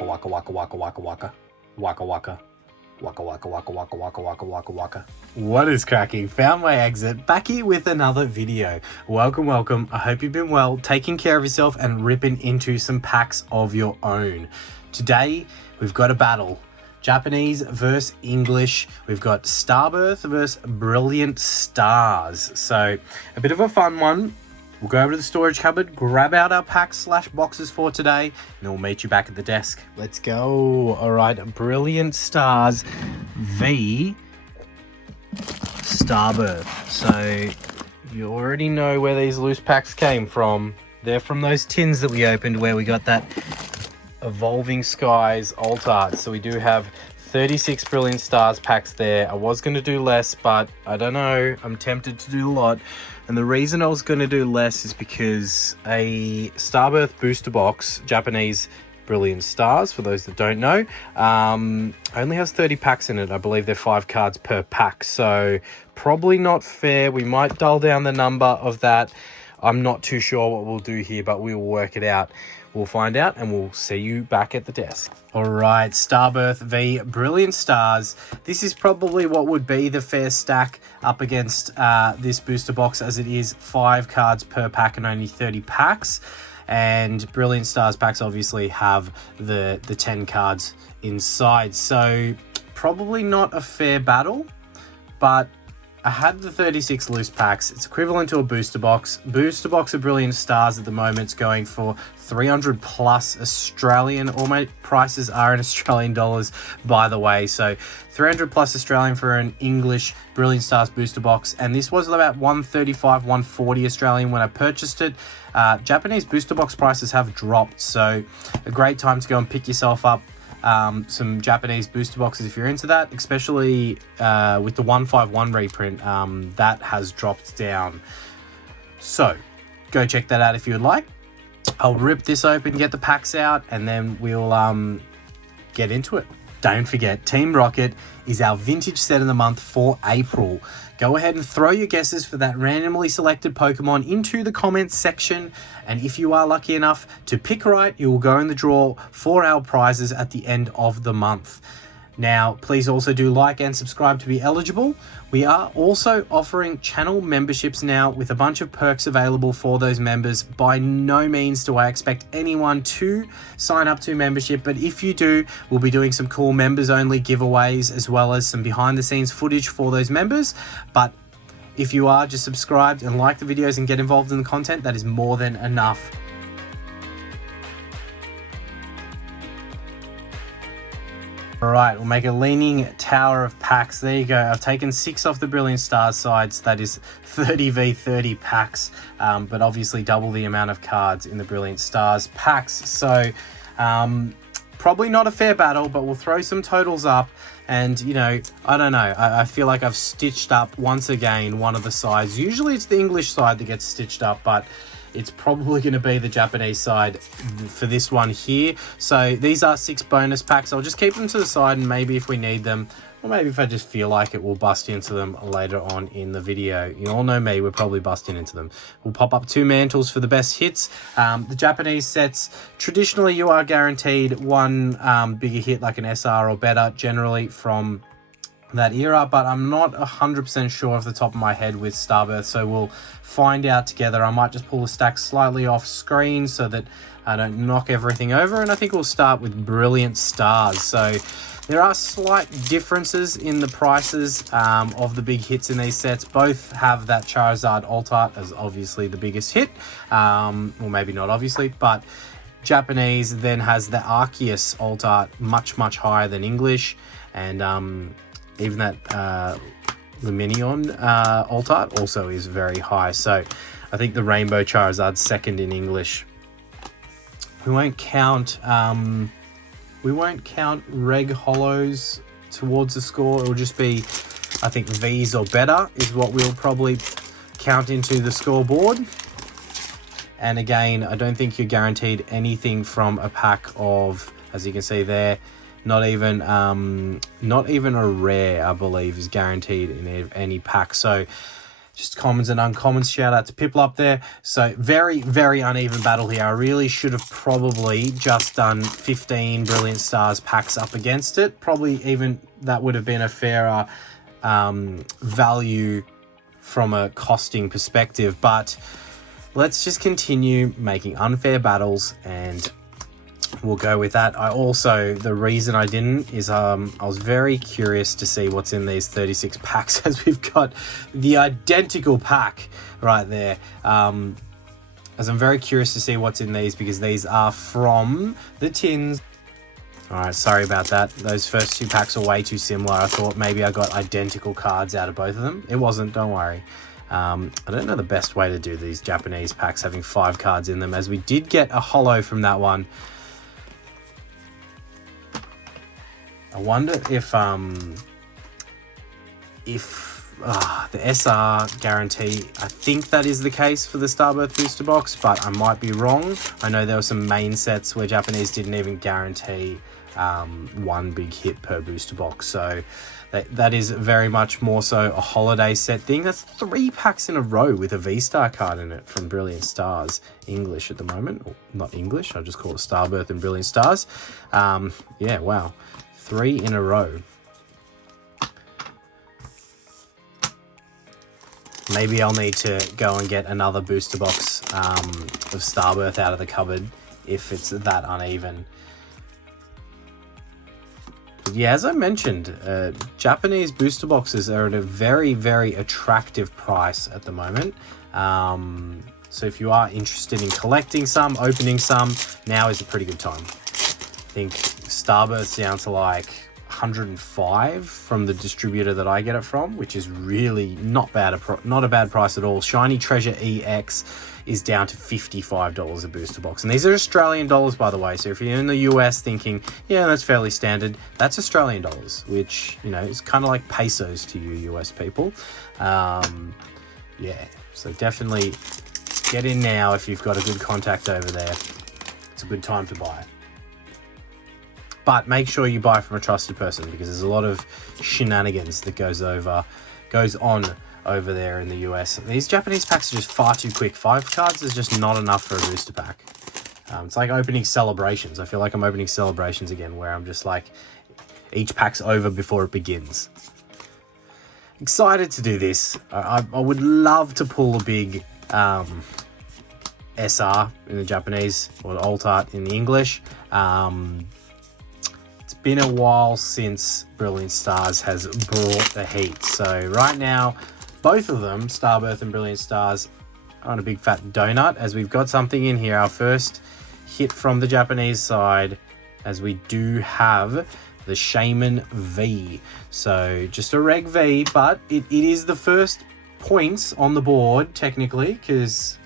waka waka waka waka waka waka waka waka waka waka waka waka waka waka waka waka. What is cracking? Found my exit, back here with another video. Welcome. I hope you've been well, taking care of yourself and ripping into some packs of your own. Today we've got a battle. Japanese versus English. We've got Starbirth versus Brilliant Stars. So a bit of a fun one. We'll go over to the storage cupboard, grab out our packs / boxes for today, and then we'll meet you back at the desk. Let's go. All right, Brilliant Stars v Starbirth. So you already know where these loose packs came from. They're from those tins that we opened where we got that Evolving Skies alt art. So we do have 36 Brilliant Stars packs there. I was going to do less, but I don't know. I'm tempted to do a lot. And the reason I was going to do less is because a Starbirth booster box, Japanese Brilliant Stars, for those that don't know, only has 30 packs in it. I believe they're 5 cards per pack. So probably not fair. We might dull down the number of that. I'm not too sure what we'll do here, but we will work it out. We'll find out and we'll see you back at the desk. All right, Starbirth v Brilliant Stars. This is probably what would be the fair stack up against this booster box, as it is 5 cards per pack and only 30 packs. And Brilliant Stars packs obviously have the 10 cards inside. So probably not a fair battle, but I had the 36 loose packs. It's equivalent to a booster box. Booster box of Brilliant Stars at the moment is going for 300 plus Australian. All my prices are in Australian dollars, by the way. So 300 plus Australian for an English Brilliant Stars booster box. And this was about 135, 140 Australian when I purchased it. Japanese booster box prices have dropped. So a great time to go and pick yourself up some Japanese booster boxes if you're into that, especially with the 151 reprint. That has dropped down, so go check that out if you would like. I'll rip this open, get the packs out, and then we'll get into it. Don't forget, Team Rocket is our vintage set of the month for April. Go ahead and throw your guesses for that randomly selected Pokemon into the comments section. And if you are lucky enough to pick right, you will go in the draw for our prizes at the end of the month. Now, please also do like and subscribe to be eligible. We are also offering channel memberships now with a bunch of perks available for those members. By no means do I expect anyone to sign up to membership, but if you do, we'll be doing some cool members only giveaways as well as some behind the scenes footage for those members. But if you are just subscribed and like the videos and get involved in the content, that is more than enough. All right, we'll make a leaning tower of packs. There you go. I've taken 6 off the Brilliant Stars sides. That is 30 v 30 packs, but obviously double the amount of cards in the Brilliant Stars packs. So probably not a fair battle, but we'll throw some totals up. And, you know, I don't know. I feel like I've stitched up once again one of the sides. Usually it's the English side that gets stitched up, but it's probably going to be the Japanese side for this one here. So these are 6 bonus packs. I'll just keep them to the side, and maybe if we need them, or maybe if I just feel like it, we'll bust into them later on in the video. You all know me, we're probably busting into them. We'll pop up 2 mantles for the best hits. The Japanese sets, traditionally you are guaranteed one bigger hit like an SR or better, generally from that era, but I'm not 100% sure off the top of my head with Starbirth, so we'll find out together. I might just pull the stack slightly off screen so that I don't knock everything over, and I think we'll start with Brilliant Stars. So there are slight differences in the prices of the big hits in these sets. Both have that Charizard alt art as obviously the biggest hit, well, maybe not obviously, but Japanese then has the Arceus alt art much higher than English, and even that Luminion alt art also is very high. So I think the Rainbow Charizard's second in English. We won't count reg hollows towards the score. It will just be, I think, V's or better is what we'll probably count into the scoreboard. And again, I don't think you're guaranteed anything from a pack of, as you can see there, not even a rare, I believe, is guaranteed in any pack. So just commons and uncommons. Shout out to Pipple up there. So very, very uneven battle here. I really should have probably just done 15 Brilliant Stars packs up against it. Probably even that would have been a fairer value from a costing perspective. But let's just continue making unfair battles and we'll go with that. The reason I didn't is I was very curious to see what's in these 36 packs, as we've got the identical pack right there. As I'm very curious to see what's in these, because these are from the tins. All right, sorry about that. Those first two packs are way too similar. I thought maybe I got identical cards out of both of them. It wasn't, don't worry. I don't know the best way to do these Japanese packs having 5 cards in them, as we did get a holo from that one. I wonder if the SR guarantee, I think that is the case for the Starbirth booster box, but I might be wrong. I know there were some main sets where Japanese didn't even guarantee one big hit per booster box, so that is very much more so a holiday set thing. That's 3 packs in a row with a V-Star card in it from Brilliant Stars English at the moment. Or not English, I'll just call it Starbirth and Brilliant Stars. Yeah, wow. 3 in a row. Maybe I'll need to go and get another booster box of Starbirth out of the cupboard if it's that uneven. But yeah, as I mentioned, Japanese booster boxes are at a very, very attractive price at the moment. So if you are interested in collecting some, opening some, now is a pretty good time. I think Starbirth's down to like 105 from the distributor that I get it from, which is really not a bad price at all. Shiny Treasure EX is down to $55 a booster box, and these are Australian dollars, by the way. So if you're in the US thinking, yeah, that's fairly standard, that's Australian dollars, which, you know, is kind of like pesos to you US people. Yeah, so definitely get in now if you've got a good contact over there. It's a good time to buy. But make sure you buy from a trusted person, because there's a lot of shenanigans that goes on over there in the US. These Japanese packs are just far too quick. 5 cards is just not enough for a booster pack. It's like opening Celebrations. I feel like I'm opening Celebrations again, where I'm just like, each pack's over before it begins. Excited to do this. I would love to pull a big SR in the Japanese, or Alt Art in the English. Been a while since Brilliant Stars has brought the heat. So right now, both of them, Starbirth and Brilliant Stars, are on a big fat donut, as we've got something in here. Our first hit from the Japanese side, as we do have the Shaman V. So just a reg V, but it is the first points on the board, technically, because,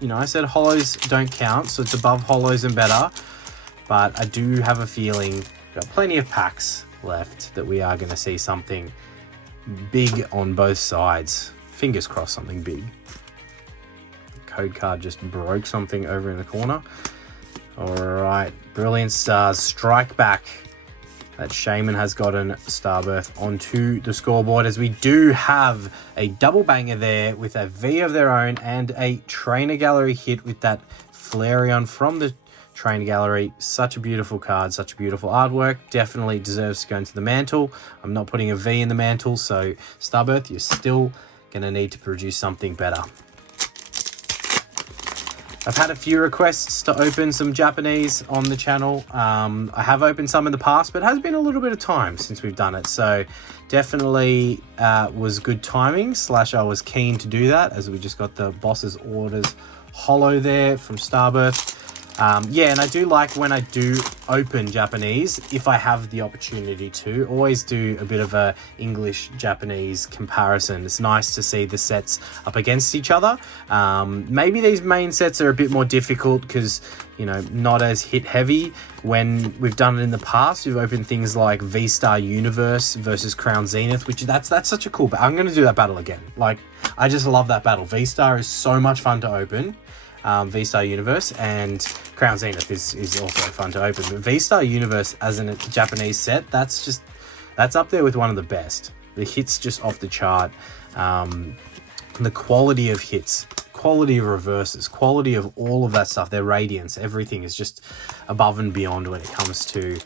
you know, I said holos don't count, so it's above holos and better. But I do have a feeling, got plenty of packs left, that we are going to see something big on both sides. Fingers crossed, something big. The code card just broke something over in the corner. Alright, Brilliant Stars strike back. That Shaman has gotten Starbirth onto the scoreboard, as we do have a double banger there with a V of their own and a Trainer Gallery hit with that Flareon from the Trainer Gallery. Such a beautiful card, such a beautiful artwork. Definitely deserves to go into the mantle. I'm not putting a V in the mantle, so Starbirth, you're still going to need to produce something better. I've had a few requests to open some Japanese on the channel. I have opened some in the past, but it has been a little bit of time since we've done it. So definitely was good timing, / I was keen to do that, as we just got the Boss's Orders holo there from Starbirth. Yeah, and I do like when I do open Japanese, if I have the opportunity to, always do a bit of a English-Japanese comparison. It's nice to see the sets up against each other. Maybe these main sets are a bit more difficult because, you know, not as hit heavy. When we've done it in the past, we've opened things like V-Star Universe versus Crown Zenith, which that's such a cool battle. I'm going to do that battle again. Like, I just love that battle. V-Star is so much fun to open. V-Star Universe, and Crown Zenith is also fun to open. But V-Star Universe as a Japanese set, that's up there with one of the best. The hits just off the chart. the quality of hits, quality of reverses, quality of all of that stuff, their radiance, everything is just above and beyond when it comes to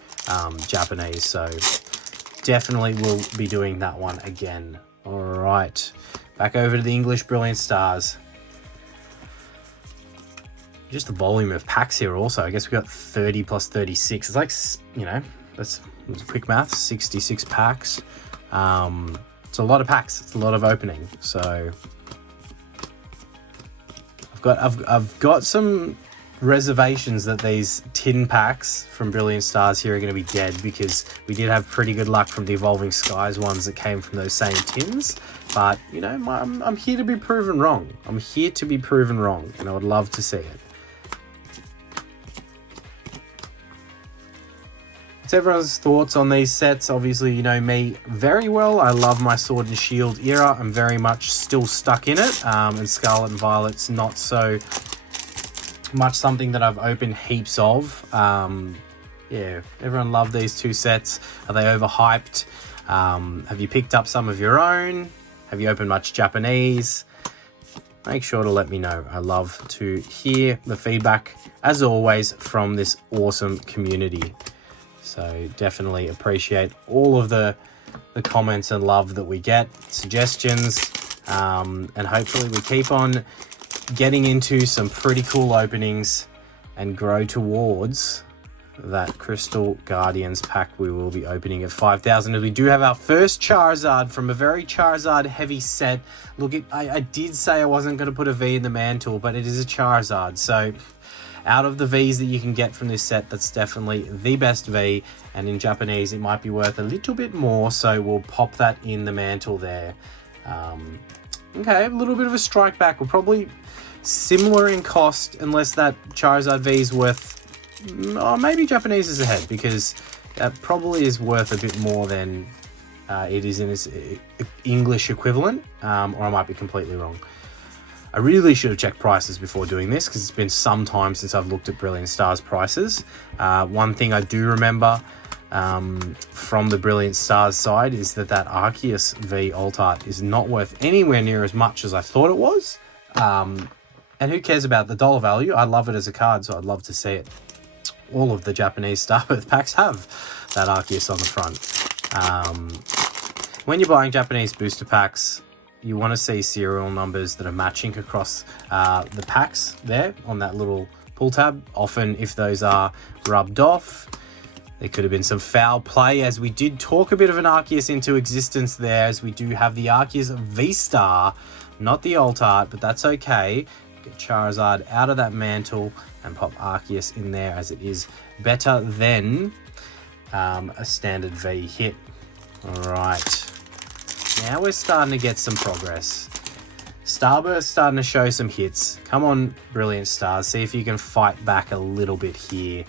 Japanese. So definitely will be doing that one again. All right, back over to the English Brilliant Stars. Just the volume of packs here also. I guess we got 30 plus 36. It's like, you know, that's quick math, 66 packs. It's a lot of packs. It's a lot of opening. So I've got some reservations that these tin packs from Brilliant Stars here are going to be dead, because we did have pretty good luck from the Evolving Skies ones that came from those same tins. But, you know, I'm here to be proven wrong. I'm here to be proven wrong, and I would love to see it. So everyone's thoughts on these sets. Obviously, you know me very well. I love my Sword and Shield era. I'm very much still stuck in it. And Scarlet and Violet's not so much something that I've opened heaps of. Yeah, everyone loved these two sets. Are they overhyped? Have you picked up some of your own? Have you opened much Japanese? Make sure to let me know. I love to hear the feedback, as always, from this awesome community. So definitely appreciate all of the comments and love that we get, suggestions, and hopefully we keep on getting into some pretty cool openings and grow towards that Crystal Guardians pack we will be opening at 5,000. We do have our first Charizard from a very Charizard heavy set. Look, I did say I wasn't going to put a V in the mantle, but it is a Charizard. So out of the Vs that you can get from this set, that's definitely the best V, and in Japanese it might be worth a little bit more, so we'll pop that in the mantle there. Okay, a little bit of a strike back. We're probably similar in cost, unless that Charizard V is worth, oh, maybe Japanese is ahead, because that probably is worth a bit more than it is in its English equivalent, or I might be completely wrong. I really should have checked prices before doing this, because it's been some time since I've looked at Brilliant Stars prices. One thing I do remember from the Brilliant Stars side is that Arceus V Alt Art is not worth anywhere near as much as I thought it was. And who cares about the dollar value? I love it as a card, so I'd love to see it. All of the Japanese Starbirth packs have that Arceus on the front. When you're buying Japanese booster packs, you want to see serial numbers that are matching across the packs there on that little pull tab. Often, if those are rubbed off, there could have been some foul play, as we did talk a bit of an Arceus into existence there, as we do have the Arceus V-Star, not the Alt Art, but that's okay. Get Charizard out of that mantle and pop Arceus in there, as it is better than a standard V hit. All right. Now we're starting to get some progress. Starburst starting to show some hits. Come on, Brilliant Stars. See if you can fight back a little bit here.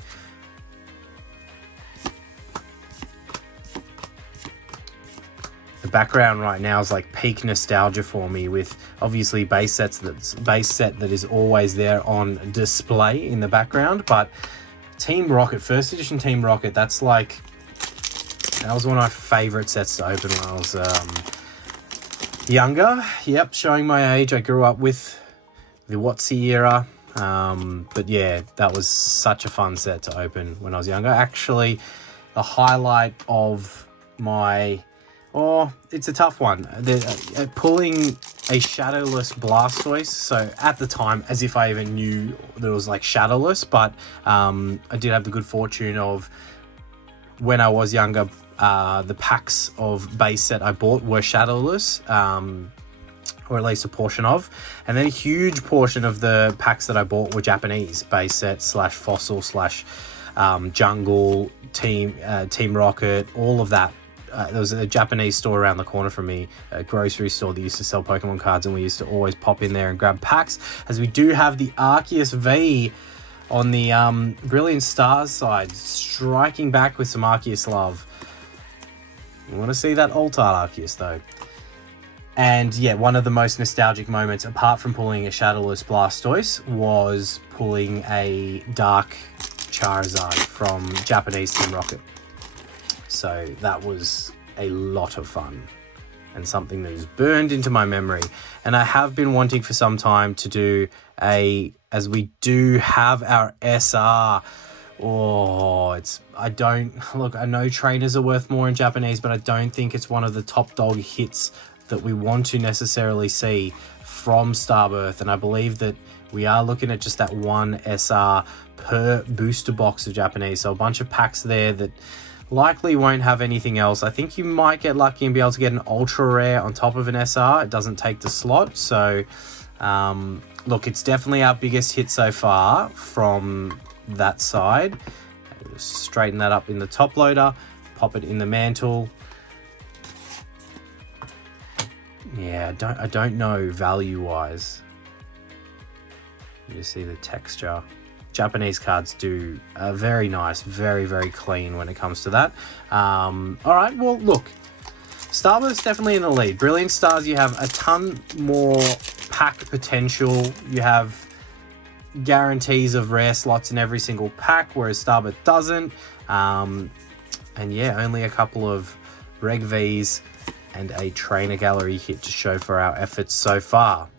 The background right now is like peak nostalgia for me, with obviously base set that is always there on display in the background. But Team Rocket, first edition Team Rocket, that was one of my favorite sets to open when I was younger. Yep, showing my age. I grew up with the WotC era. But yeah, that was such a fun set to open when I was younger. Actually, the highlight of my... Oh, it's a tough one. Pulling a Shadowless Blastoise. So at the time, as if I even knew that it was like Shadowless, but I did have the good fortune of, when I was younger, the packs of base set I bought were Shadowless, or at least a portion of. And then a huge portion of the packs that I bought were Japanese base set / fossil / jungle, Team Rocket, all of that. There was a Japanese store around the corner from me, a grocery store that used to sell Pokemon cards, and we used to always pop in there and grab packs, as we do have the Arceus V on the Brilliant Stars side, striking back with some Arceus love. You want to see that Alt Art Arceus though. And yeah, one of the most nostalgic moments, apart from pulling a Shadowless Blastoise, was pulling a Dark Charizard from Japanese Team Rocket. So that was a lot of fun. and something that is burned into my memory. And I have been wanting for some time to do as we do have our SR. Oh, I know trainers are worth more in Japanese, but I don't think it's one of the top dog hits that we want to necessarily see from Starbirth. And I believe that we are looking at just that one SR per booster box of Japanese. So a bunch of packs there that likely won't have anything else. I think you might get lucky and be able to get an ultra rare on top of an SR. It doesn't take the slot. So look, it's definitely our biggest hit so far from that side. Just straighten that up in the top loader, pop it in the mantle. Yeah, I don't know value wise. You see the texture. Japanese cards do very nice, very, very clean when it comes to that. All right, well, look, Starburst definitely in the lead. Brilliant Stars, you have a ton more pack potential. You have guarantees of rare slots in every single pack, whereas Starbirth doesn't. And yeah, only a couple of Reg Vs and a Trainer Gallery hit to show for our efforts so far.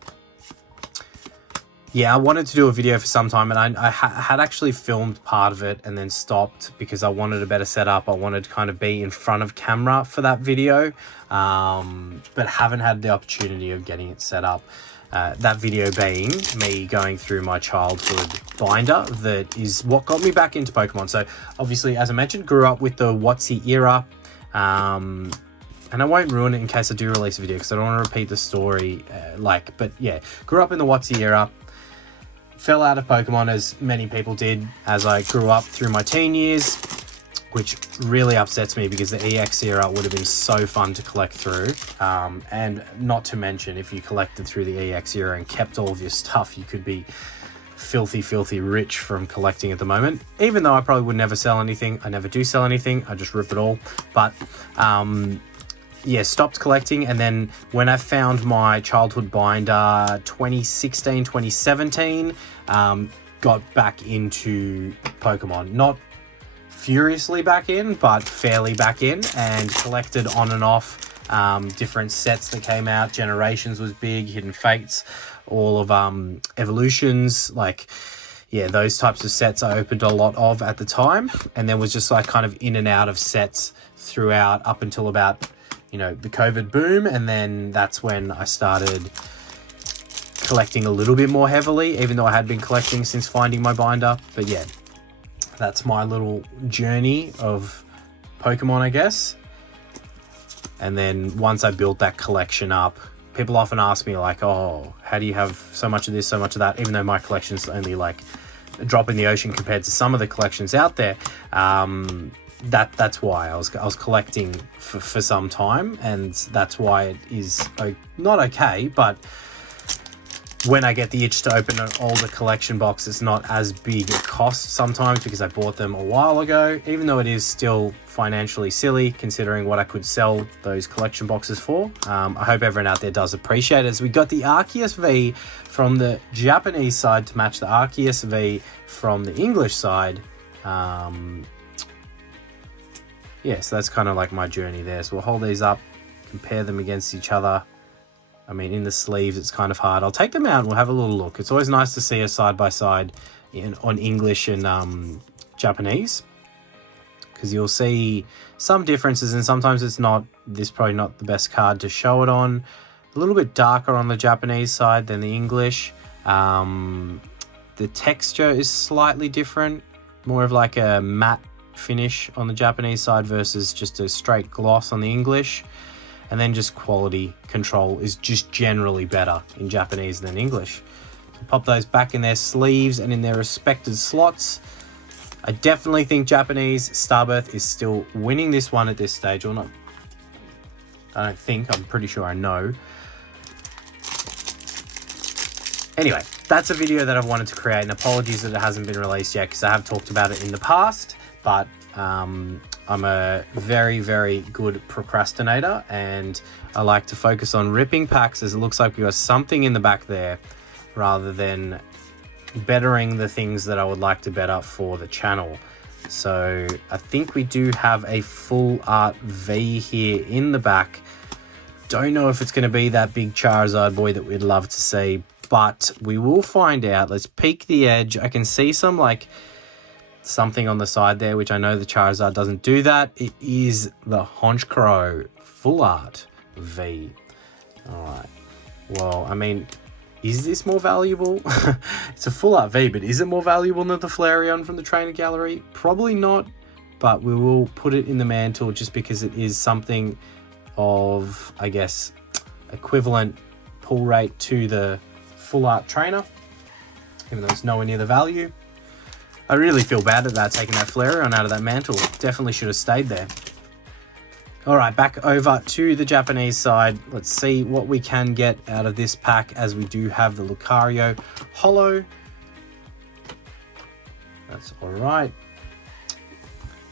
Yeah, I wanted to do a video for some time, and I had actually filmed part of it and then stopped because I wanted a better setup. I wanted to kind of be in front of camera for that video, but haven't had the opportunity of getting it set up. That video being me going through my childhood binder that is what got me back into Pokemon. So obviously, as I mentioned, grew up with the WotC era, and I won't ruin it in case I do release a video because I don't want to repeat the story. But yeah, grew up in the WotC era. Fell out of Pokemon as many people did as I grew up through my teen years, which really upsets me because the EX era would have been so fun to collect through. And not to mention, if you collected through the EX era and kept all of your stuff, you could be filthy, filthy rich from collecting at the moment. Even though I probably would never sell anything. I never do sell anything. I just rip it all. But yeah, stopped collecting, and then when I found my childhood binder 2016, 2017, got back into Pokemon. Not furiously back in, but fairly back in, and collected on and off different sets that came out. Generations was big, Hidden Fates, all of Evolutions, like, yeah, those types of sets I opened a lot of at the time, and then was just like kind of in and out of sets throughout up until about, you know, the COVID boom, and then that's when I started collecting a little bit more heavily, even though I had been collecting since finding my binder. But yeah, that's my little journey of Pokemon, I guess. And then once I built that collection up, people often ask me like, oh, how do you have so much of this, so much of that, even though my collection's only like a drop in the ocean compared to some of the collections out there. That's why I was collecting for some time, and that's why it is not okay, but when I get the itch to open an older collection box, it's not as big a cost sometimes because I bought them a while ago, even though it is still financially silly considering what I could sell those collection boxes for. I hope everyone out there does appreciate it, as we got the Arceus V from the Japanese side to match the Arceus V from the English side. Yeah, so that's kind of like my journey there. So we'll hold these up, compare them against each other. I mean, in the sleeves, it's kind of hard. I'll take them out and we'll have a little look. It's always nice to see a side by side on English and Japanese, because you'll see some differences, and sometimes it's not, this is probably not the best card to show it on. A little bit darker on the Japanese side than the English. The texture is slightly different, more of like a matte finish on the Japanese side versus just a straight gloss on the English. And then just quality control is just generally better in Japanese than English. So pop those back in their sleeves and in their respected slots. I definitely think Japanese Starbirth is still winning this one at this stage, or not. I don't think, I'm pretty sure I know. Anyway, that's a video that I've wanted to create, and apologies that it hasn't been released yet because I have talked about it in the past, but I'm a very, very good procrastinator, and I like to focus on ripping packs, as it looks like we got something in the back there, rather than bettering the things that I would like to better for the channel. So I think we do have a full art V here in the back. don't know if it's going to be that big Charizard boy that we'd love to see, but we will find out. Let's peek the edge. I can see some like something on the side there, which I know the Charizard doesn't do that. It is the Honchkrow Full Art V. All right. Well, I mean, is this more valuable? It's a Full Art V, but is it more valuable than the Flareon from the Trainer Gallery? Probably not, but we will put it in the mantle just because it is something of, I guess, equivalent pull rate to the Full Art Trainer, even though it's nowhere near the value. I really feel bad at that, taking that Flareon out of that mantle. Definitely should have stayed there. All right, back over to the Japanese side. Let's see what we can get out of this pack, as we do have the Lucario Holo. That's all right.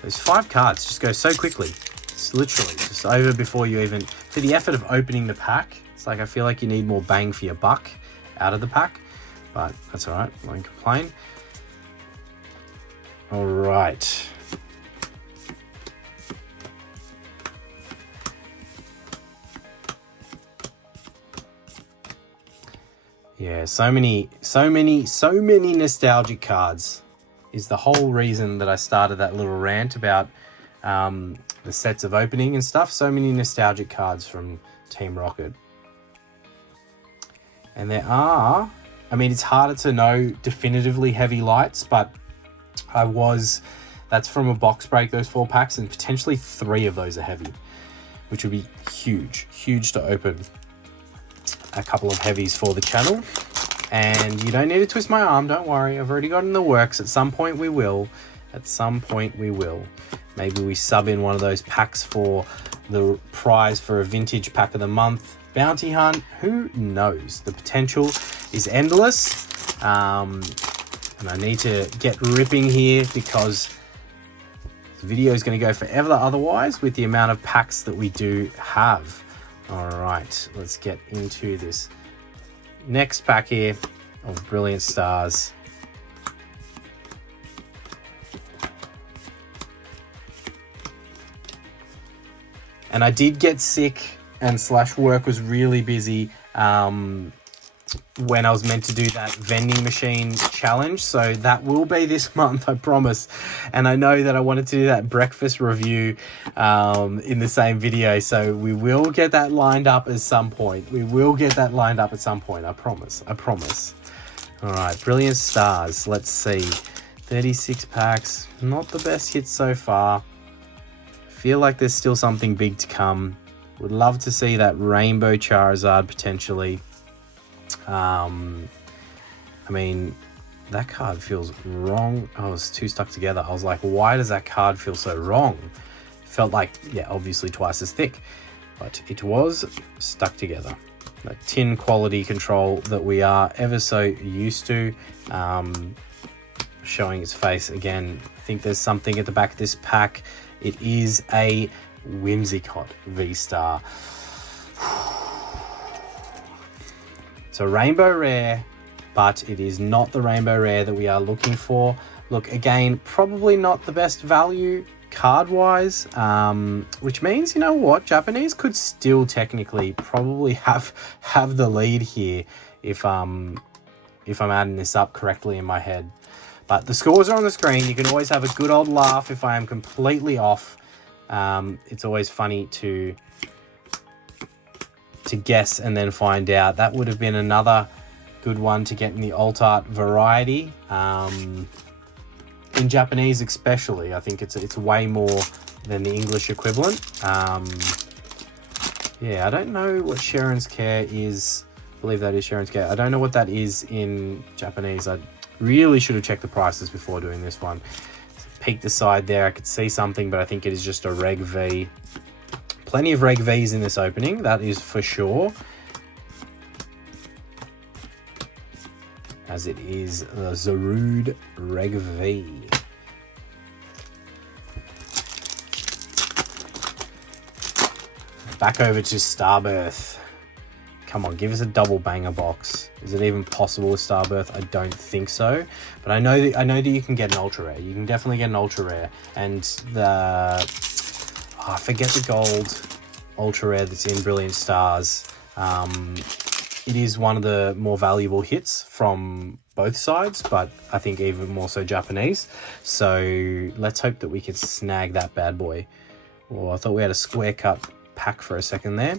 Those 5 cards just go so quickly. It's literally just over before you even... For the effort of opening the pack, it's like I feel like you need more bang for your buck out of the pack. But that's all right, I won't complain. All right. Yeah, so many nostalgic cards is the whole reason that I started that little rant about the sets of opening and stuff. So many nostalgic cards from Team Rocket. And there are, I mean, it's harder to know definitively heavy lights, but that's from a box break, those 4 packs, and potentially 3 of those are heavy, which would be huge to open a couple of heavies for the channel. And you don't need to twist my arm, don't worry, I've already got it in the works. At some point we will. Maybe we sub in one of those packs for the prize for a vintage pack of the month bounty hunt. Who knows? The potential is endless. And I need to get ripping here because the video is going to go forever otherwise with the amount of packs that we do have. All right, let's get into this next pack here of Brilliant Stars. And I did get sick and / work was really busy when I was meant to do that vending machine challenge. So that will be this month, I promise. And I know that I wanted to do that breakfast review in the same video. So we will get that lined up at some point. I promise. All right, Brilliant Stars. Let's see. 36 packs. Not the best hits so far. Feel like there's still something big to come. Would love to see that Rainbow Charizard potentially. I mean, that card feels wrong. Oh, it's 2 stuck together. I was like, why does that card feel so wrong? Felt like, yeah, obviously twice as thick, but it was stuck together. That tin quality control that we are ever so used to, showing its face again. I think there's something at the back of this pack. It is a Whimsicott V-Star. It's a rainbow rare, but it is not the rainbow rare that we are looking for. Look, again, probably not the best value card-wise, which means, you know what, Japanese could still technically probably have the lead here if I'm adding this up correctly in my head. But the scores are on the screen. You can always have a good old laugh if I am completely off. It's always funny to guess and then find out. That would have been another good one to get in the alt art variety. In Japanese especially, I think it's way more than the English equivalent. Yeah, I don't know what Sharon's Care is. I believe that is Sharon's Care. I don't know what that is in Japanese. I really should have checked the prices before doing this one. Peeked aside there, I could see something, but I think it is just a Reg V. Plenty of Reg Vs in this opening, that is for sure. As it is the Zarude Reg V. Back over to Starbirth. Come on, give us a double banger box. Is it even possible with Starbirth? I don't think so. But I know that you can get an ultra rare. You can definitely get an ultra rare. And the I forget the gold. ultra rare that's in Brilliant Stars. It is one of the more valuable hits from both sides, but I think even more so Japanese. So let's hope that we can snag that bad boy. Oh, I thought we had a square cut pack for a second there.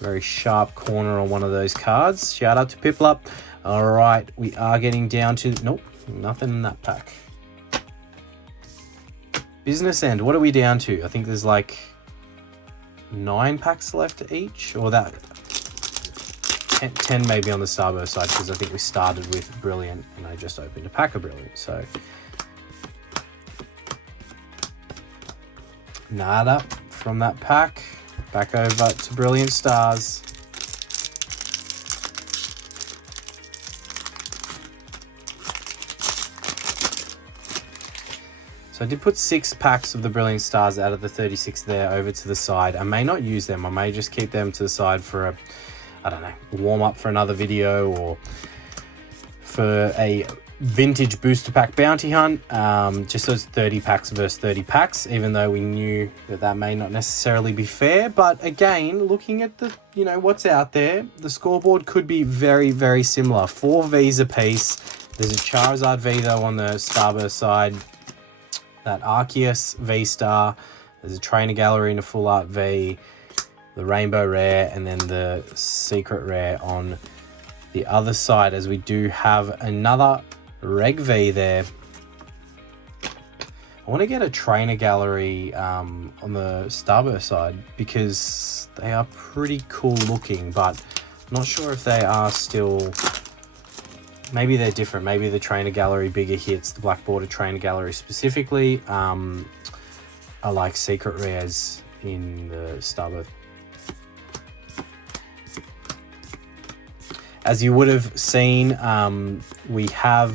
Very sharp corner on one of those cards. Shout out to Piplup. All right, we are getting down to... Nope, nothing in that pack. Business End, what are we down to? I think there's like 9 packs left each, or that 10 maybe on the Starburst side, because I think we started with Brilliant and I just opened a pack of Brilliant. So nada from that pack. Back over to Brilliant Stars. So I did put 6 packs of the Brilliant Stars out of the 36 there over to the side. I may not use them. I may just keep them to the side for a, I don't know, warm up for another video, or for a vintage booster pack bounty hunt. Just those 30 packs versus 30 packs, even though we knew that that may not necessarily be fair. But again, looking at the, you know, what's out there, the scoreboard could be very, very similar. 4 Vs a piece. There's a Charizard V though on the Starburst side. That Arceus V-Star. There's a Trainer Gallery and a Full Art V. The Rainbow Rare, and then the Secret Rare on the other side, as we do have another Reg V there. I want to get a Trainer Gallery on the Starburst side, because they are pretty cool looking, but I'm not sure if they are still... Maybe they're different. Maybe the Trainer Gallery bigger hits, the Black Border Trainer Gallery specifically, are like secret rares in the Starburst. As you would have seen, we have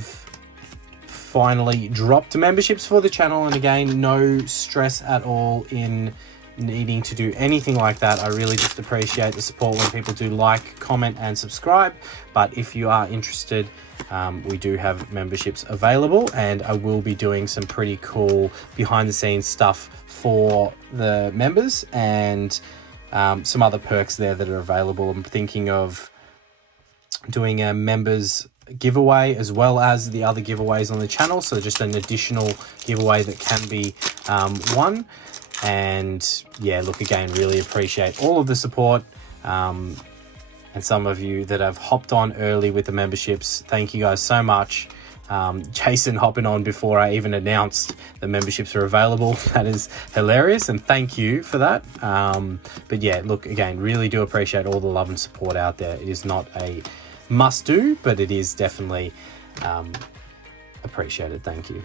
finally dropped memberships for the channel, and again, no stress at all in needing to do anything like that. I really just appreciate the support when people do like, comment and subscribe. But if you are interested, we do have memberships available, and I will be doing some pretty cool behind the scenes stuff for the members, and some other perks there that are available. I'm thinking of doing a members giveaway as well as the other giveaways on the channel, so just an additional giveaway that can be won. And yeah, look, again, really appreciate all of the support, and some of you that have hopped on early with the memberships. Thank you guys so much. Jason hopping on before I even announced the memberships are available. That is hilarious, and thank you for that. But yeah, look, again, really do appreciate all the love and support out there. It is not a must do, but it is definitely appreciated. Thank you.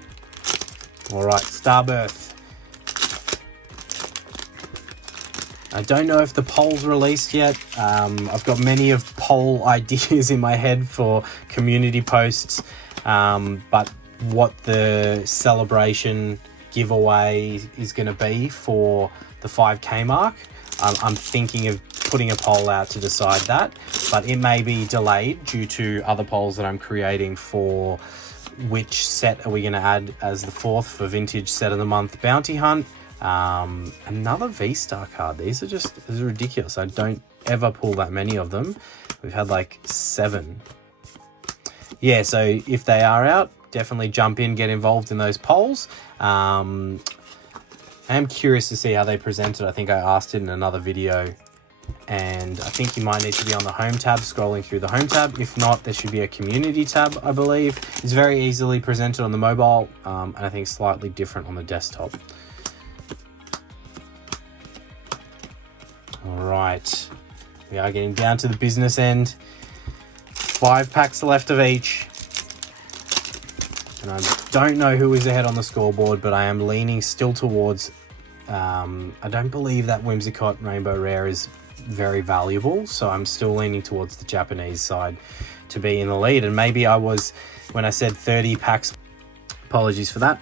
All right, Starburst. I don't know if the poll's released yet. I've got many of poll ideas in my head for community posts, but what the celebration giveaway is going to be for the 5K mark, I'm thinking of putting a poll out to decide that, but it may be delayed due to other polls that I'm creating for which set are we going to add as the 4th for Vintage Set of the Month Bounty Hunt. Another V-Star card. These are ridiculous. I don't ever pull that many of them. We've had like 7. Yeah, so if they are out, definitely jump in, get involved in those polls. I am curious to see how they present it. I think I asked it in another video, and I think you might need to be on the home tab, scrolling through the home tab. If not, there should be a community tab, I believe. It's very easily presented on the mobile, and I think slightly different on the desktop. All right, we are getting down to the business end. 5 packs left of each. And I don't know who is ahead on the scoreboard, but I am leaning still towards... I don't believe that Whimsicott Rainbow Rare is very valuable, so I'm still leaning towards the Japanese side to be in the lead. And maybe I was, when I said 30 packs, apologies for that.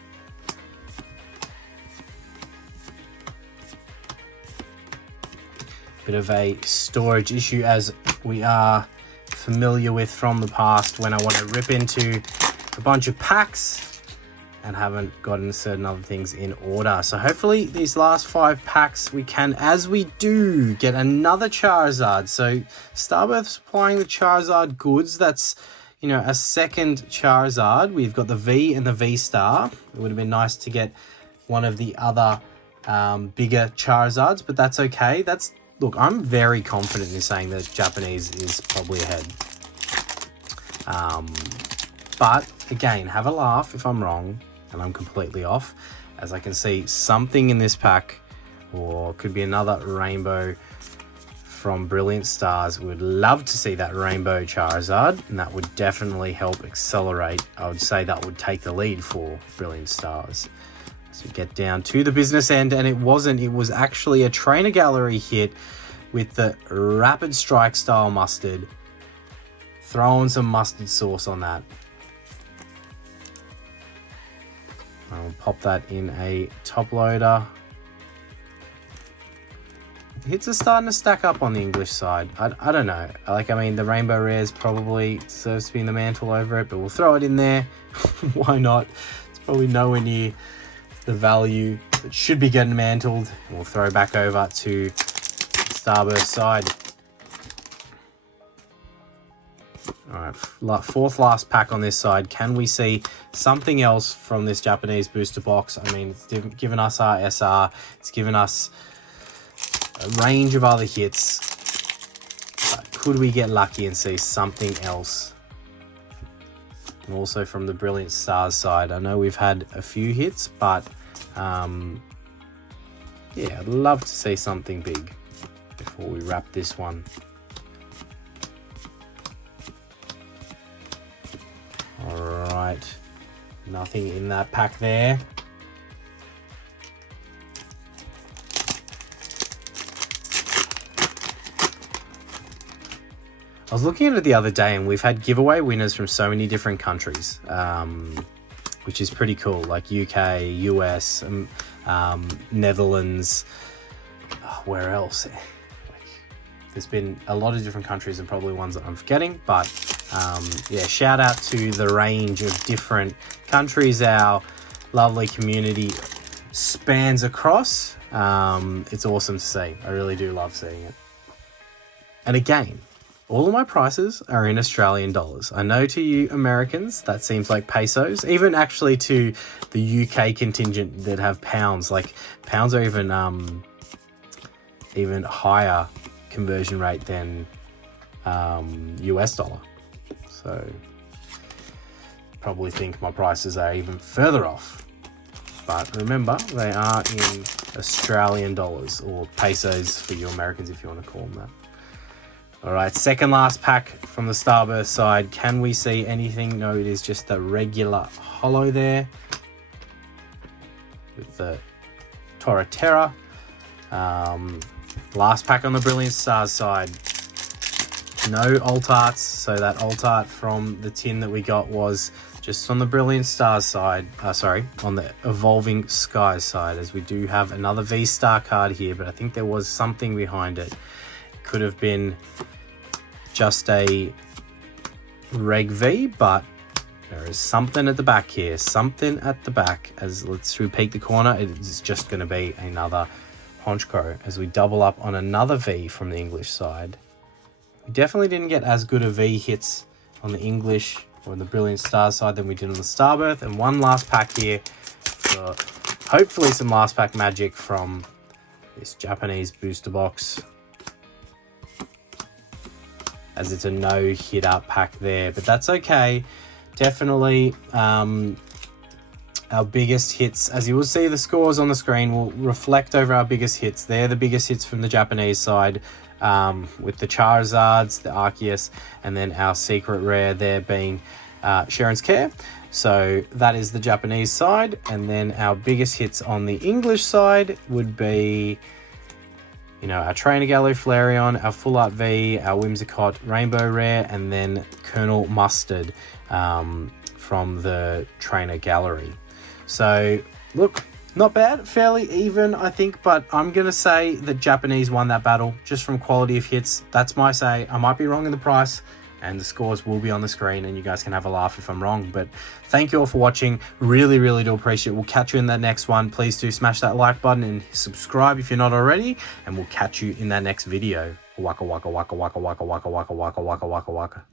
Bit of a storage issue, as we are familiar with from the past, when I want to rip into a bunch of packs and haven't gotten certain other things in order. So hopefully these last 5 packs we can, as we do, get another Charizard. So Starbirth supplying the Charizard goods. That's, you know, a second Charizard. We've got the V and the V-Star. It would have been nice to get one of the other bigger Charizards, but that's okay. Look, I'm very confident in saying that Japanese is probably ahead. But again, have a laugh if I'm wrong and I'm completely off, as I can see something in this pack, or could be another rainbow from Brilliant Stars. We would love to see that rainbow Charizard, and that would definitely help accelerate. I would say that would take the lead for Brilliant Stars. So we get down to the business end, and it was actually a trainer gallery hit with the Rapid Strike style mustard. Throwing some mustard sauce on that. I'll pop that in a top loader. Hits are starting to stack up on the English side. I don't know. I mean, the Rainbow Rares probably deserves to be in the mantle over it, but we'll throw it in there. Why not? It's probably nowhere near the value that should be getting mantled. We'll throw back over to Starburst side. All right, fourth last pack on this side. Can we see something else from this Japanese booster box? I mean, it's given us our SR. It's given us a range of other hits. But could we get lucky and see something else? And also from the Brilliant Stars side, I know we've had a few hits, but yeah, I'd love to see something big before we wrap this one. Alright, nothing in that pack there. I was looking at it the other day, and we've had giveaway winners from so many different countries, which is pretty cool, like UK, US, Netherlands, where else? There's been a lot of different countries and probably ones that I'm forgetting, but yeah, shout out to the range of different countries our lovely community spans across. It's awesome to see. I really do love seeing it. And again, all of my prices are in Australian dollars. I know to you Americans, that seems like pesos. Even actually to the UK contingent that have pounds, like pounds are even higher conversion rate than US dollar. So probably think my prices are even further off. But remember, they are in Australian dollars, or pesos for you Americans if you want to call them that. All right, second last pack from the Starburst side. Can we see anything? No, it is just the regular holo there with the Torterra. Last pack on the Brilliant Stars side. No alt arts, so that alt art from the tin that we got was just on the Brilliant Stars side. On the Evolving Skies side, as we do have another V-Star card here, but I think there was something behind it. It could have been just a Reg V, but there is something at the back here. Something at the back. As let's repeat the corner, it's just going to be another Honchkrow as we double up on another V from the English side. We definitely didn't get as good a V hits on the English or on the Brilliant Stars side than we did on the Starbirth. And one last pack here for hopefully some last pack magic from this Japanese booster box, as it's a no hit up pack there, but that's okay. Definitely our biggest hits, as you will see the scores on the screen, will reflect over our biggest hits. They're the biggest hits from the Japanese side, with the Charizards, the Arceus, and then our secret rare there being Sharon's Care. So that is the Japanese side, and then our biggest hits on the English side would be, you know, our Trainer Gallery Flareon, our Full Art V, our Whimsicott Rainbow Rare, and then Colonel Mustard from the Trainer Gallery. So, look, not bad, fairly even, I think, but I'm going to say that Japanese won that battle just from quality of hits. That's my say. I might be wrong in the price, and the scores will be on the screen, and you guys can have a laugh if I'm wrong. But thank you all for watching. Really, really do appreciate it. We'll catch you in that next one. Please do smash that like button and subscribe if you're not already, and we'll catch you in that next video. Waka waka waka waka waka waka waka waka waka waka waka.